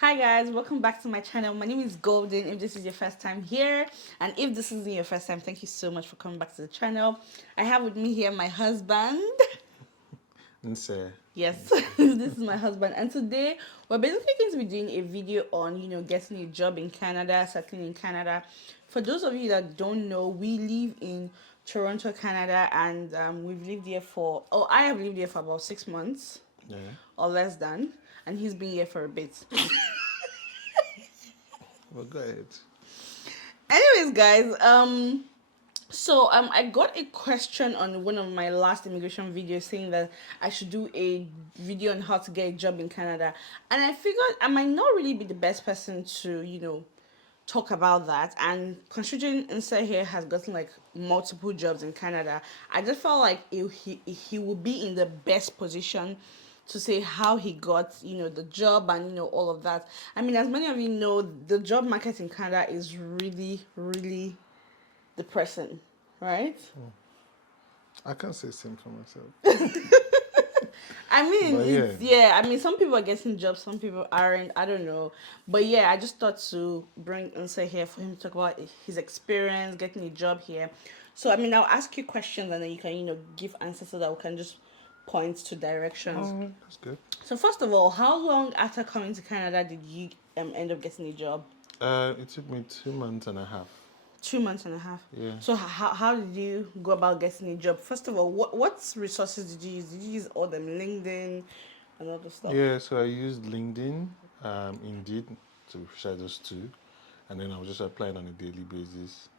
Hi guys, welcome back to my channel. My name is Golden. If this is your first time here, and if this isn't your first time, thank you so much for coming back to the channel. I have with me here my husband. Nse. Yes, this is my husband, and today we're basically going to be doing a video on getting a job in Canada, settling in Canada. For those of you that don't know, we live in Toronto, Canada, and we've lived here for I have lived here for about 6 months Yeah. or less than, and he's been here for a bit. Well, go ahead. Anyways, guys, I got a question on one of my last immigration videos saying that I should do a video on how to get a job in Canada, and I figured I might not really be the best person to talk about that. And considering Insa here has gotten like multiple jobs in Canada, I just felt like he would be in the best position to say how he got the job and all of that. I mean, as many of you know, the job market in Canada is really, really depressing, right? I can't say same for myself. I mean, But yeah. yeah. I mean, some people are getting jobs, some people aren't. I don't know, but yeah, I just thought to bring Unsa here for him to talk about his experience getting a job here. So I mean, I'll ask you questions and then you can give answers so that we can just point to directions. Oh, that's good. So first of all, how long after coming to Canada did you end up getting a job? It took me 2 months and a half. 2 months and a half. Yeah. So how did you go about getting a job? First of all, what resources did you use? Did you use all them LinkedIn and all the stuff? Yeah, so I used LinkedIn, Indeed, to share those two, and then I was just applying on a daily basis.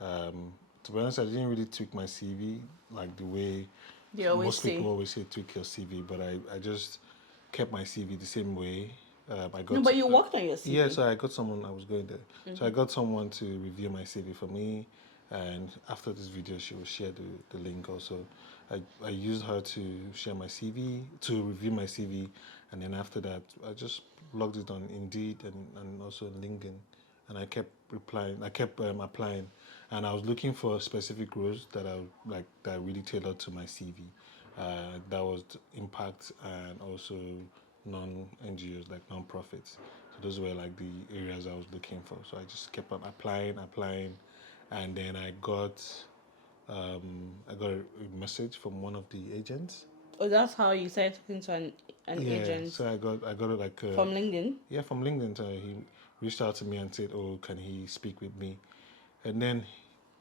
To be honest, I didn't really tweak my CV like the way They always most say. people always say tweak your CV, but I just kept my CV the same way. I got No, but you worked on your CV. Yeah, so I got someone. I was going there, so I got someone to review my CV for me, and after this video, she will share the link also. I used her to share my CV, to review my CV, and then after that, I just logged it on Indeed and also LinkedIn, and I kept replying. I kept applying, and I was looking for specific roles that that really tailored to my CV. That was impact and also non-NGOs, like non-profits. So those were like the areas I was looking for. So I just kept on applying, and then I got a message from one of the agents. Oh, that's how you started talking to an Yeah, agent so I got it like from LinkedIn. yeah, from LinkedIn. So he reached out to me and said, "Oh, can he speak with me?" And then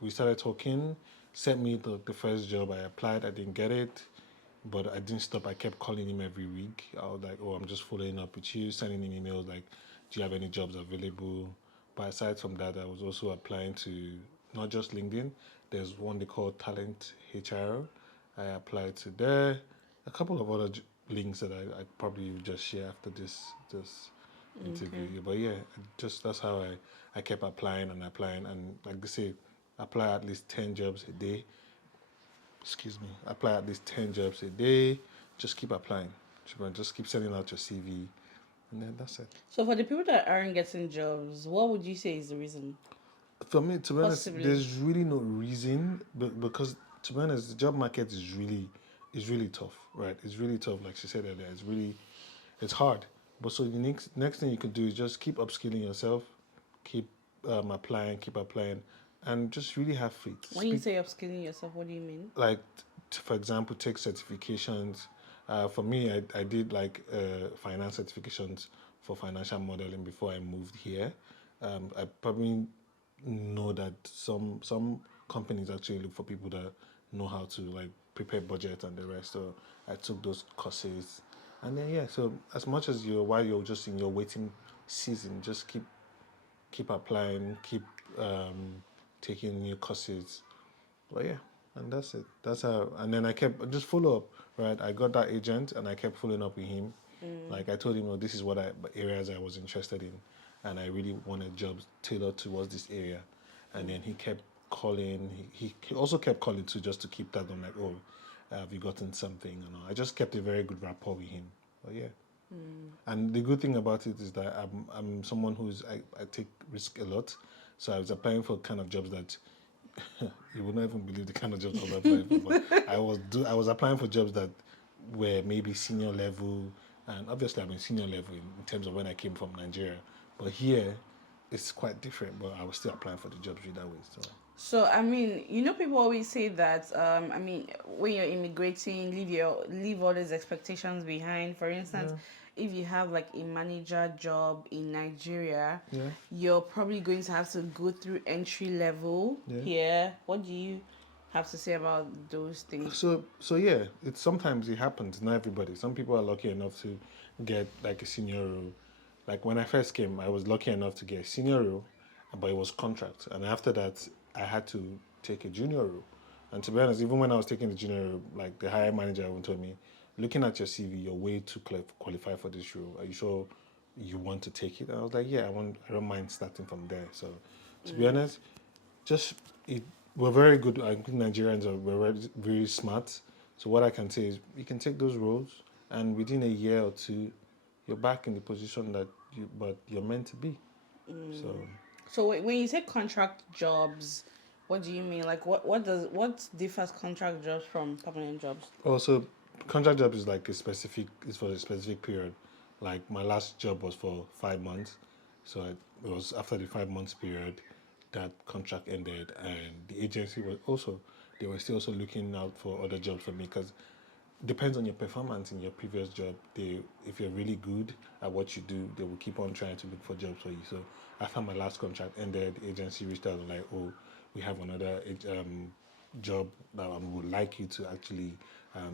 we started talking. Sent me the first job. I applied. I didn't get it, but I didn't stop. I kept calling him every week. I was like, "Oh, I'm just following up with you," sending him emails like, "Do you have any jobs available?" But aside from that, I was also applying to not just LinkedIn. There's one they call Talent HR. I applied to there. A couple of other links that I probably will just share after this interview. Okay. But yeah, just that's how I kept applying and like they say, apply at least 10 jobs a day. Excuse me. Apply at least 10 jobs a day. Just keep applying. Just keep sending out your CV, and then that's it. So for the people that aren't getting jobs, what would you say is the reason? For me, to be honest, Possibly. there's really no reason, but because to be honest, the job market is really tough, right? It's really tough. Like she said earlier, it's hard. But so the next thing you can do is just keep upskilling yourself, keep keep applying, and just really have faith. When you say upskilling yourself, what do you mean? Like for example, take certifications. For me, I did like finance certifications for financial modeling before I moved here. I probably know that some companies actually look for people that know how to like prepare budget and the rest. So I took those courses, and then yeah. So as much as while you're just in your waiting season, just keep applying, keep taking new courses. But yeah, and that's it. That's how. And then I kept just follow up. Right, I got that agent, and I kept following up with him. Like I told him, oh, this is what areas I was interested in, and I really wanted jobs tailored towards this area. And then he kept calling. He also kept calling too, just to keep that on. Like, oh, have you gotten something? You know, I just kept a very good rapport with him. But yeah. And the good thing about it is that I'm someone I take risk a lot. So I was applying for kind of jobs that you would not even believe the kind of jobs I was applying for. But I was applying for jobs that were maybe senior level, And obviously, I'm in senior level in terms of when I came from Nigeria. But here, it's quite different. But I was still applying for the jobs either way. So So I mean, people always say that I mean, when you're immigrating, leave all those expectations behind. For instance, yeah, if you have like a manager job in Nigeria, yeah, you're probably going to have to go through entry level yeah. here. What do you have to say about those things? So yeah, it's sometimes it happens. Not everybody. Some people are lucky enough to get like a senior role. Like when I first came, I was lucky enough to get a senior role, but it was contract. And after that, I had to take a junior role. And to be honest, even when I was taking the junior role, like the hiring manager even told me, looking at your CV, you're way too qualified for this role. Are you sure you want to take it? And I was like, yeah, I want. I don't mind starting from there. So, to be honest, just it, we're very good. I think Nigerians are we're very, very smart. So what I can say is, you can take those roles, and within a year or two, you're back in the position that you're meant to be. So So when you say contract jobs, what do you mean? Like what differs contract jobs from permanent jobs? also, contract job is like a specific. It's for a specific period. Like my last job was for 5 months, so it was after the 5 months period that contract ended, and the agency was also they were still also looking out for other jobs for me because depends on your performance in your previous job. If you're really good at what you do, they will keep on trying to look for jobs for you. So after my last contract ended, the agency reached out and like, oh, we have another job that would like you to actually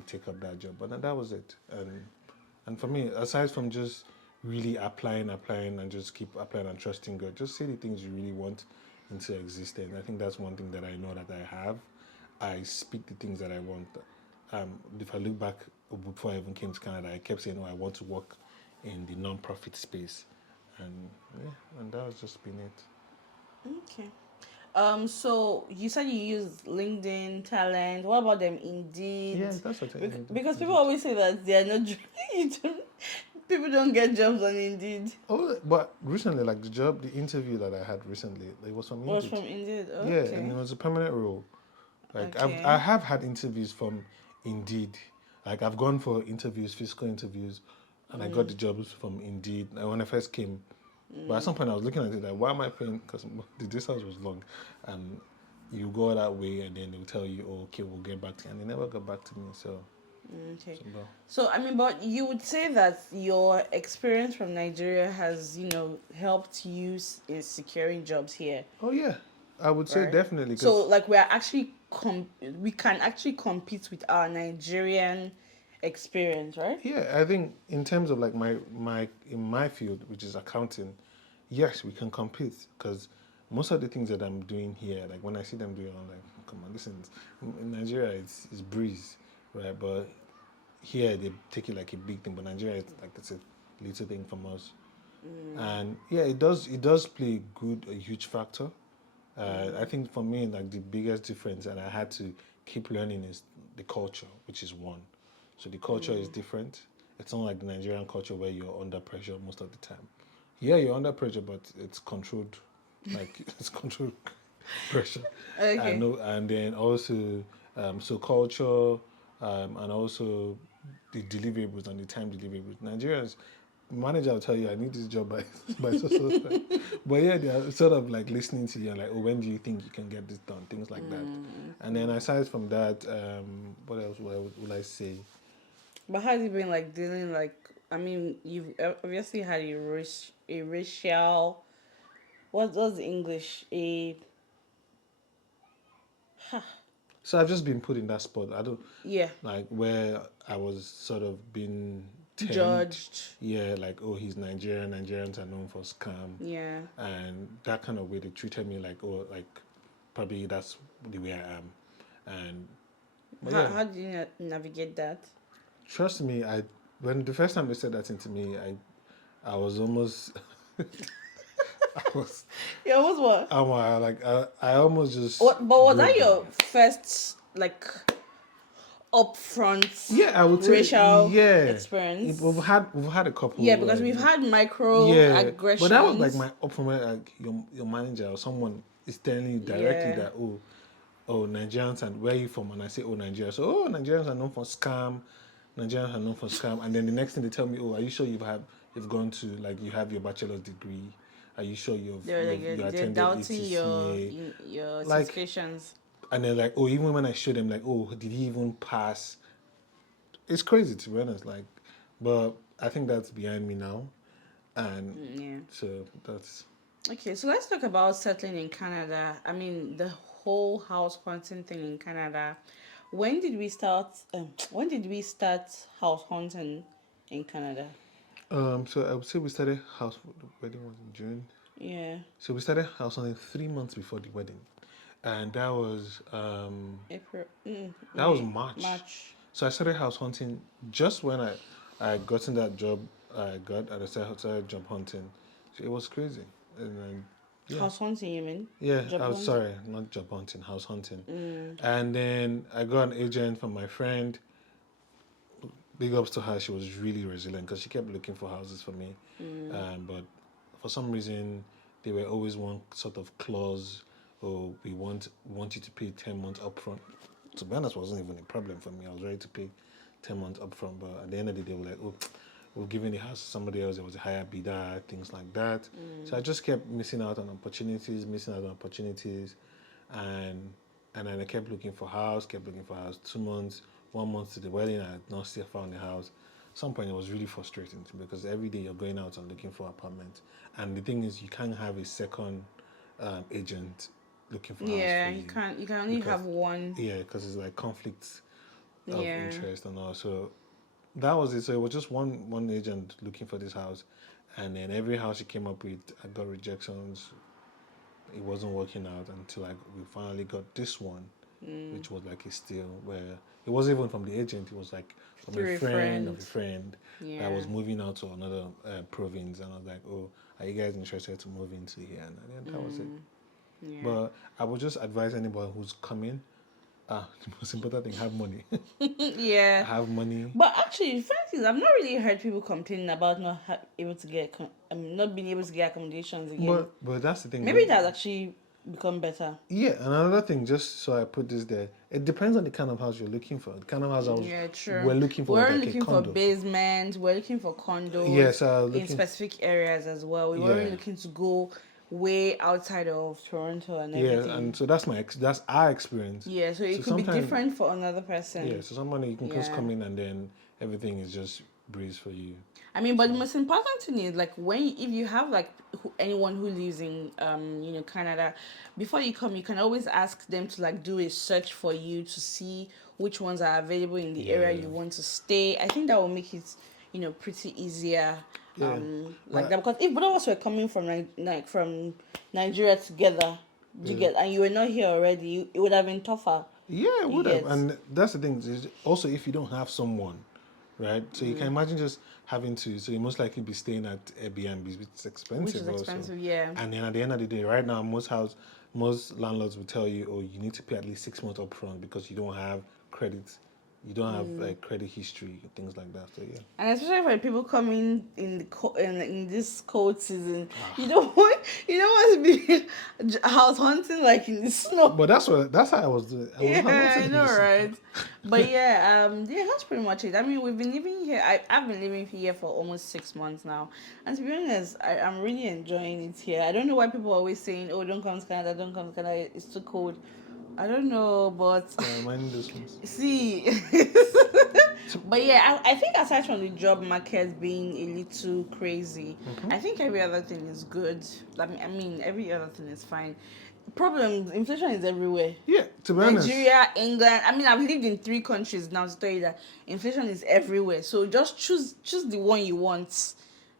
take up that job. But then that was it. And for me, aside from just really applying, and just keep applying and trusting God, just say the things you really want into existence. I think that's one thing that I know that I have. I speak the things that I want. If I look back before I even came to Canada, I kept saying, "Oh, I want to work in the non-profit space," and yeah, and that has just been it. Okay. So you said you use LinkedIn Talent. What about them Indeed? Yeah, that's what I did. Because people always say that they are not. You don't, people don't get jobs on Indeed. Oh, but recently, like the interview that I had recently, it was from Was Indeed. from Indeed. Yeah, and Okay. it was a permanent role. Like Okay. I have had interviews from Indeed. Like I've gone for interviews, physical interviews, and I got the jobs from Indeed. And when I first came, but at some point I was looking at it like, why am I paying? Because the distance was long, and you go that way, and then they'll tell you, oh, okay, we'll get back to you, and they never got back to me. So, Okay. well, So I mean, but you would say that your experience from Nigeria has, helped you in securing jobs here, oh yeah, I would say right? definitely So because like we're actually we can actually compete with our Nigerian experience, right? yeah, I think in terms of like my in my field, which is accounting, yes, we can compete because most of the things that I'm doing here, like when I see them doing, I'm like, come on, listen, in Nigeria it's breeze, right? But here they take it like a big thing, but Nigeria is like it's a little thing from us. And yeah, it does play a huge factor. I think for me, like the biggest difference, and I had to keep learning, is the culture, which is one. So the culture is different. It's not like the Nigerian culture where you're under pressure most of the time. Yeah, you're under pressure, but it's controlled, like it's controlled pressure. And Okay. no, and then also so culture, and also the deliverables and the time deliverables. Nigerians, manager will tell you, I need this job by so time. But yeah, they are sort of like listening to you and like, oh, when do you think you can get this done? Things like that. And then aside from that, what else would I say? But how has it been like dealing like I mean you've obviously had a racial what's the English So I've just been put in that spot. I don't yeah, like where I was sort of being termed, judged, yeah, like, oh, he's Nigerian. Nigerians are known for scam, yeah. and that kind of way they treated me like, oh, like probably that's the way I am. And but How yeah, how do you navigate that? trust me, I when the first time they said that to me, I was almost I was Yeah, almost what? I almost just What? But was that broke down. your first like upfront Yeah, I would say racial yeah. experience? We've had a Yeah, couple because we've had micro yeah, but that was like aggressions. my up from like your manager or someone is telling you directly Yeah. that, oh, Nigerians, and where are you from? And I say, oh, Nigeria. So, oh, Nigerians are known for scam. Nigerians are known for scam, and then the next thing they tell me, oh, are you sure you've gone to, like, you have your bachelor's degree? Are you sure They're like you they're attended doubting ATCA? your Like, certifications. and they're like, oh, even when I show them, like, oh, did he even pass? It's crazy, to be honest. Like, but I think that's behind me now, and Yeah. so that's Okay, so let's talk about settling in Canada. I mean, the whole house hunting thing in Canada. When did we start? When did we start house hunting in Canada? So I would say we started house. The wedding was in June. Yeah, So we started house hunting 3 months before the wedding, and April, that was May, March. March. So I started house hunting just when I got in that job I got, and I started job hunting. So it was crazy, and then, yeah. House hunting, you mean? Yeah, Job I was hunting. sorry, not job hunting, house hunting. And then I got an agent from my friend. Big ups to her. She was really resilient because she kept looking for houses for me. But for some reason, they were always one sort of clause, or we want you to pay 10 months upfront. To be honest, wasn't even a problem for me. I was ready to pay 10 months upfront, but at the end of the day, they were like, oh, we're giving the house to somebody else. There was a higher bidder, things like that. So I just kept missing out on opportunities, and then I kept looking for house, 2 months, 1 month to the wedding, I had not still found a house. At some point, it was really frustrating to me because every day you're going out and looking for apartments, and the thing is, you can't have a second agent looking for house Yeah, for you you can't. You can only because have one. yeah, because it's like conflicts of Yeah. interest and all. So that was it. So it was just one agent looking for this house, and then every house he came up with, I got rejections. It wasn't working out until we finally got this one, which was like a steal. Where it wasn't even from the agent; it was like from Through a a friend of friend. a friend that Yeah. was moving out to another province, and I was like, "Oh, are you guys interested to move into here?" And then that was it. Yeah. But I would just advise anybody who's coming. The most important thing: have money. Yeah. Have money. But actually, the fact is, I've not really heard people complaining about able to get, not being able to get accommodations again. But that's the thing. Maybe it has actually become better. Yeah, and another thing, just so I put this there, it depends on the kind of house you're looking for. The kind of house Yeah, we're true. looking We for was weren't like a looking for condo. basements. We're looking for condos Yes, I was in looking. specific areas as well. We weren't Yeah, looking to go way outside of Toronto and yeah, everything. and so that's our experience. Yeah, so So it could be sometimes, different for another person. yeah, so somebody you can just Yeah. come in and then everything is just breeze for you. I mean, but the most important thing is like if you have like anyone who lives in Canada, before you come, you can always ask them to like do a search for you to see which ones are available in the area Yeah. you want to stay. I think that will make it pretty easier. Yeah, Like but that, because if both of us were coming from from Nigeria together, you get, and you were not here already, it would have been tougher. yeah, it You would have. get. And that's the thing. Is also, if you don't have someone, right? So you can imagine just having to. So you most likely be staying at Airbnb, which is expensive. Which is also. expensive, yeah. And then at the end of the day, right now, most landlords will tell you, oh, you need to pay at least 6 months upfront because you don't have credit, you don't have credit history, things like that. So yeah. And especially for people coming in in this cold season, you don't want to be house hunting like in the snow. But that's how I was doing. Yeah, I know, this. right? But yeah, that's pretty much it. I mean, we've been living here. I've been living here for almost 6 months now, and to be honest, I'm really enjoying it here. I don't know why people are always saying, "Oh, don't come to Canada, don't come to Canada. It's too cold." I don't know, but Mind those ones. see. But yeah, I think aside from the job market being a little crazy, I think every other thing is good. I mean, every other thing is fine. Problems, inflation is everywhere. Yeah, to be honest. Nigeria, England. I mean, I've lived in 3 countries now to tell you that inflation is everywhere. So just choose the one you want.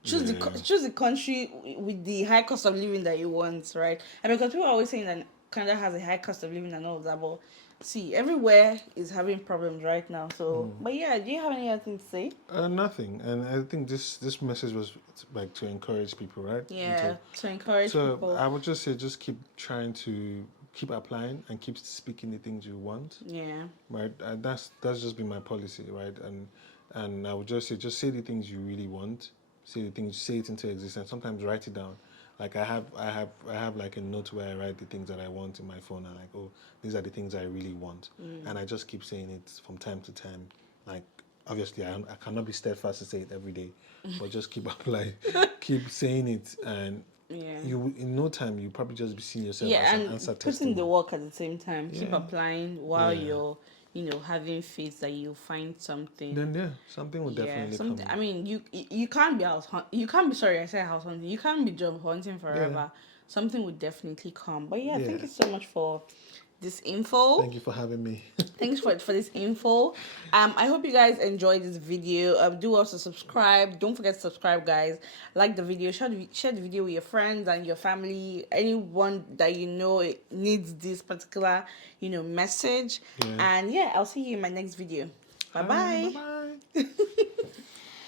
Choose the country with the high cost of living that you want, right? And because people are always saying that Canada has a high cost of living and all of that, but see, everywhere is having problems right now. So, but yeah, do you have any other thing to say? Nothing, and I think this message was like to encourage people, right? Yeah, to encourage So people. I would just say, just keep trying to keep applying and keep speaking the things you want, Yeah. right? That's just been my policy, right? And I would just say the things you really want, say it into existence. Sometimes write it down. Like I have like a note where I write the things that I want in my phone, and like, oh, these are the things I really want, and I just keep saying it from time to time. Like obviously I cannot be steadfast to say it every day, but just keep applying, keep saying it, and Yeah. you in no time you probably just be seeing yourself Yeah, as an and answer putting the testimony. work at the same time. Keep Yeah. applying while Yeah. you're, having faith that you'll find something. Then yeah, something will Yeah, definitely come something. in. I mean, you can't be you can't be, sorry, I said house hunting. You can't be job hunting Yeah. forever. Something would definitely come. But yeah, thank Yeah. you so much for this info. Thank you for having me. Thanks for this info. I hope you guys enjoyed this video. Do also subscribe. Don't forget to subscribe, guys. Like the video. Share the video with your friends and your family. Anyone that you know needs this particular, message. Yeah. And yeah, I'll see you in my next video. Bye bye. Bye bye.